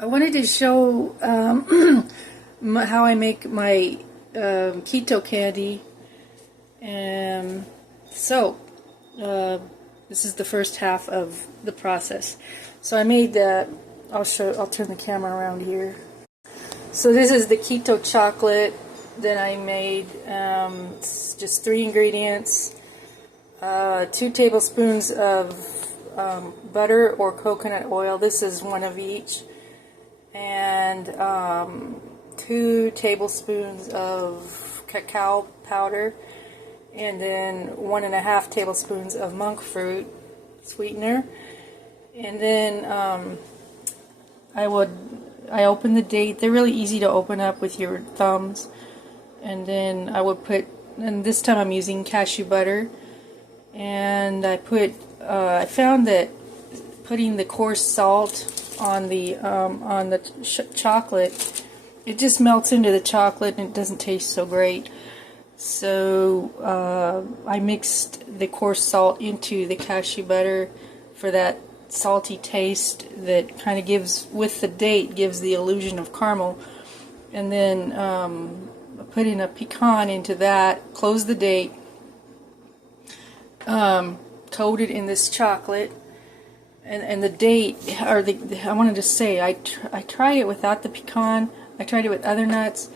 I wanted to show how I make my keto candy. This is the first half of the process. So I made the, I'll turn the camera around here. So this is the keto chocolate that I made. It's just 3 ingredients, 2 tablespoons of butter or coconut oil. This is 1 of each. And 2 tablespoons of cacao powder, and then 1.5 tablespoons of monk fruit sweetener. And then I open the date. They're really easy to open up with your thumbs. And then I would put, and this time I'm using cashew butter. And I found that putting the coarse salt on the chocolate, it just melts into the chocolate and it doesn't taste so great. So I mixed the coarse salt into the cashew butter for that salty taste that kind of gives, with the date, gives the illusion of caramel. And then put in a pecan into that, close the date, coat it in this chocolate. And the date, or I wanted to say, I tried it without the pecan. I tried it with other nuts.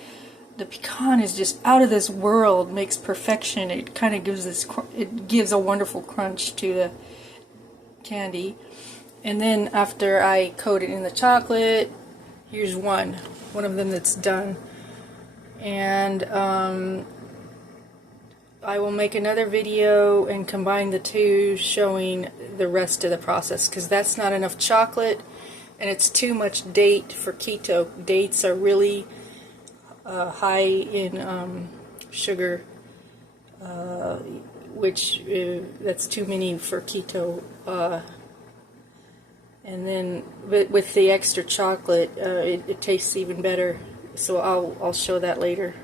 The pecan is just out of this world, makes perfection. It kind of gives it gives a wonderful crunch to the candy. And then after I coat it in the chocolate, here's one of them that's done. And I will make another video and combine the two, showing the rest of the process, because that's not enough chocolate and it's too much date for keto. Dates are really high in sugar, which that's too many for keto. And then with the extra chocolate, it tastes even better. So I'll show that later.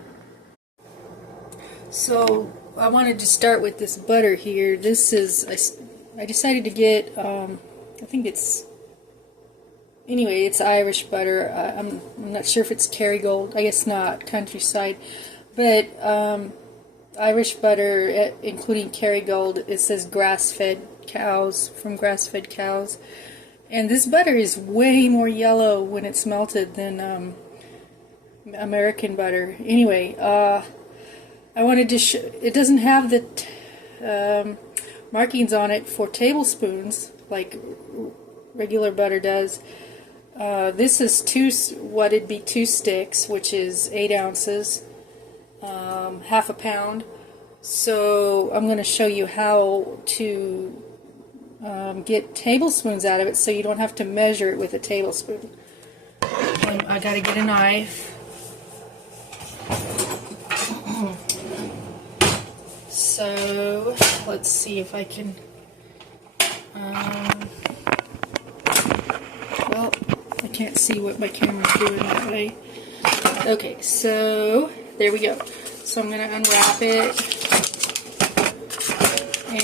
So I wanted to start with this butter here. This is, I decided to get, I think it's Irish butter. I'm not sure if it's Kerrygold. I guess not, Countryside. But Irish butter, including Kerrygold, it says grass-fed cows, from grass-fed cows. And this butter is way more yellow when it's melted than American butter. Anyway, I wanted to show, it doesn't have the markings on it for tablespoons like regular butter does. This is what it'd be 2 sticks, which is 8 ounces, half a pound. So I'm going to show you how to get tablespoons out of it, so you don't have to measure it with a tablespoon. I got to get a knife. So let's see if I can, well, I can't see what my camera's doing that way. Okay, so there we go. So I'm going to unwrap it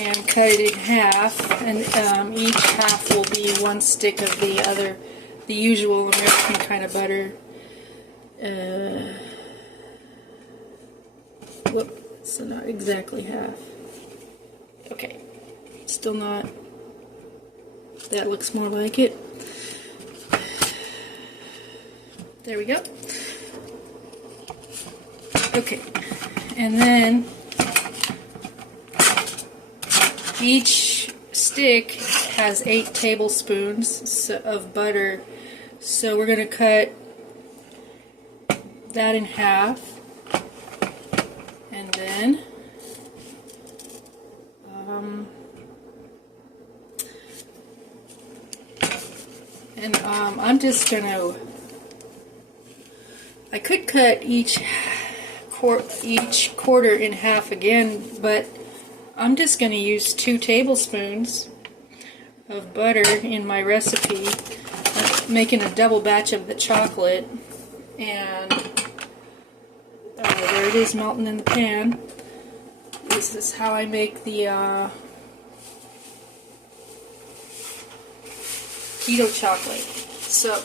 and cut it in half, and each half will be 1 stick of the usual American kind of butter. Whoop. So not exactly half. Okay, still not. That looks more like it. There we go. Okay, and then each stick has 8 tablespoons of butter. So we're going to cut that in half. And then I'm just gonna, I could cut each quarter in half again, but I'm just going to use 2 tablespoons of butter in my recipe. I'm making a double batch of the chocolate, and there it is, melting in the pan. This is how I make the keto chocolate. So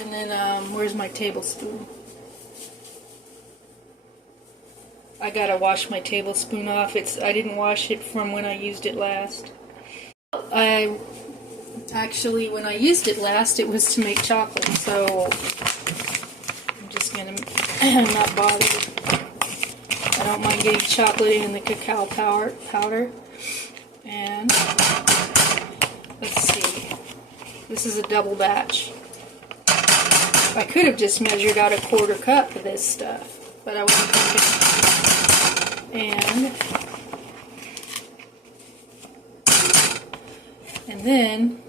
And then, where's my tablespoon? I gotta wash my tablespoon off. I didn't wash it from when I used it last. Actually, when I used it last, it was to make chocolate, so I'm just gonna not bother. I don't mind getting chocolate in the cacao powder. And let's see. This is a double batch. I could have just measured out a 1/4 cup of this stuff, but I wasn't thinking. And then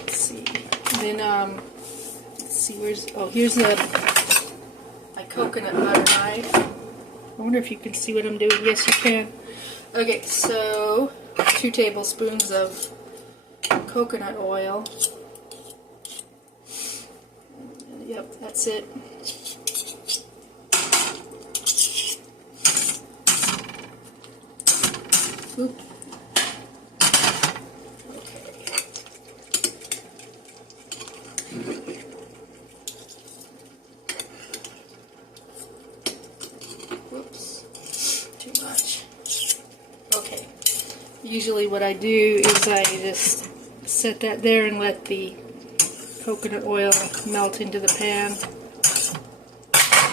let's see. Let's see, here's my coconut butter knife. I wonder if you can see what I'm doing. Yes, you can. Okay, so 2 tablespoons of coconut oil. Yep, that's it. Oop. Whoops, too much. Okay, usually what I do is I just set that there and let the coconut oil melt into the pan.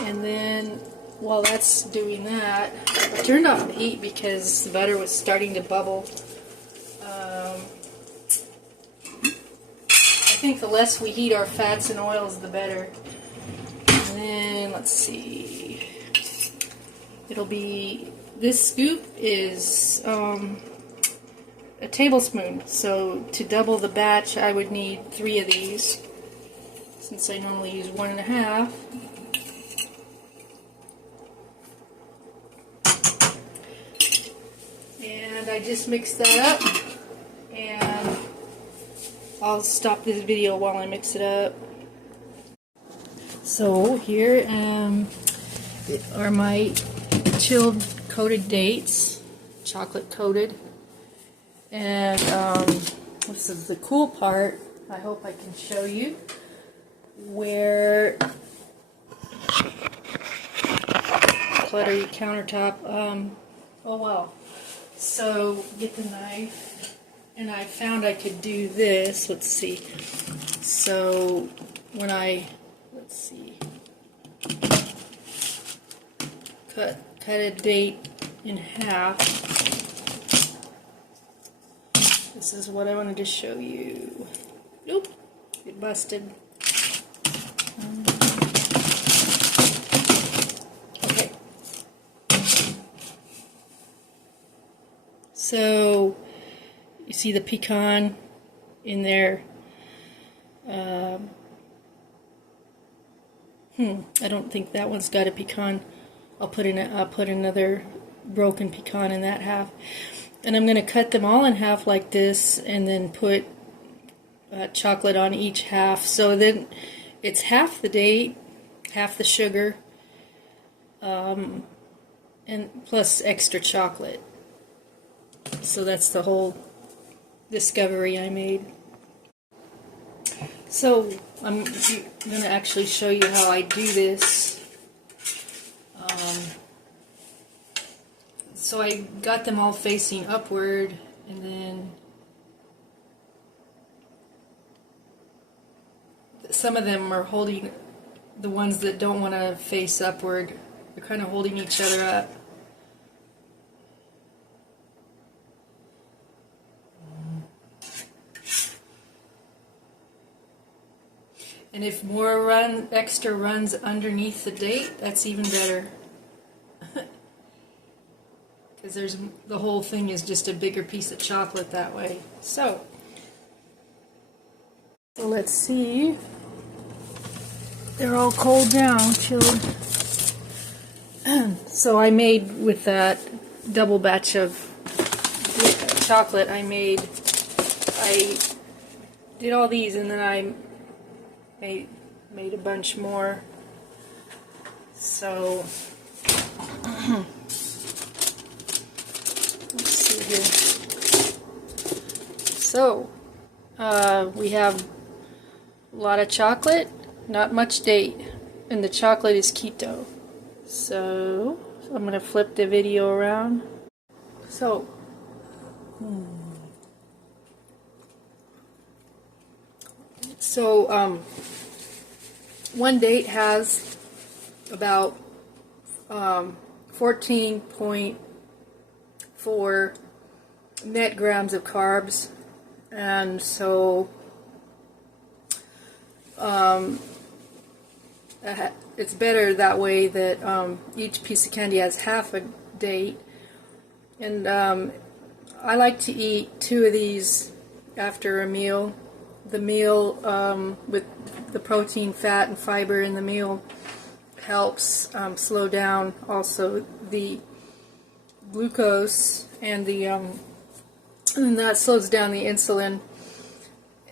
And then while that's doing that, I turned off the heat because the butter was starting to bubble. I think the less we heat our fats and oils, the better. And then, let's see, it'll be, this scoop is a tablespoon, so to double the batch I would need 3 of these, since I normally use 1.5. And I just mix that up, and I'll stop this video while I mix it up. So here are my chilled coated dates, chocolate coated. And this is the cool part. I hope I can show you where clutter your countertop. Oh wow. So get the knife, and I found I could do this. Let's see. So when let's see, cut a date in half. This is what I wanted to show you. Nope, it busted. Okay. So you see the pecan in there. I don't think that one's got a pecan. I'll put another broken pecan in that half. And I'm going to cut them all in half like this, and then put chocolate on each half. So then it's half the date, half the sugar, and plus extra chocolate. So that's the whole discovery I made. So I'm going to actually show you how I do this. So I got them all facing upward, and then some of them are holding, the ones that don't want to face upward, they're kind of holding each other up. And if more extra runs underneath the date, that's even better. Because the whole thing is just a bigger piece of chocolate that way. So let's see. They're all cooled down, chilled. So I made, with that double batch of chocolate, I did all these, and then I made a bunch more. So let's see here. So We have a lot of chocolate, not much date, and the chocolate is keto. So I'm going to flip the video around. So, one date has about 14.4 net grams of carbs, and so it's better that way that each piece of candy has half a date. And I like to eat 2 of these after a meal. The meal with the protein, fat, and fiber in the meal helps slow down also the glucose, and that slows down the insulin,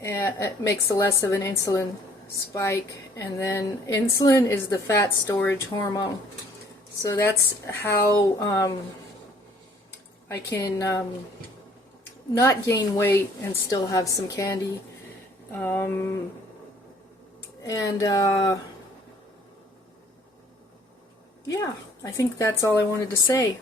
and it makes less of an insulin spike. And then insulin is the fat storage hormone, so that's how I can not gain weight and still have some candy. Yeah, I think that's all I wanted to say.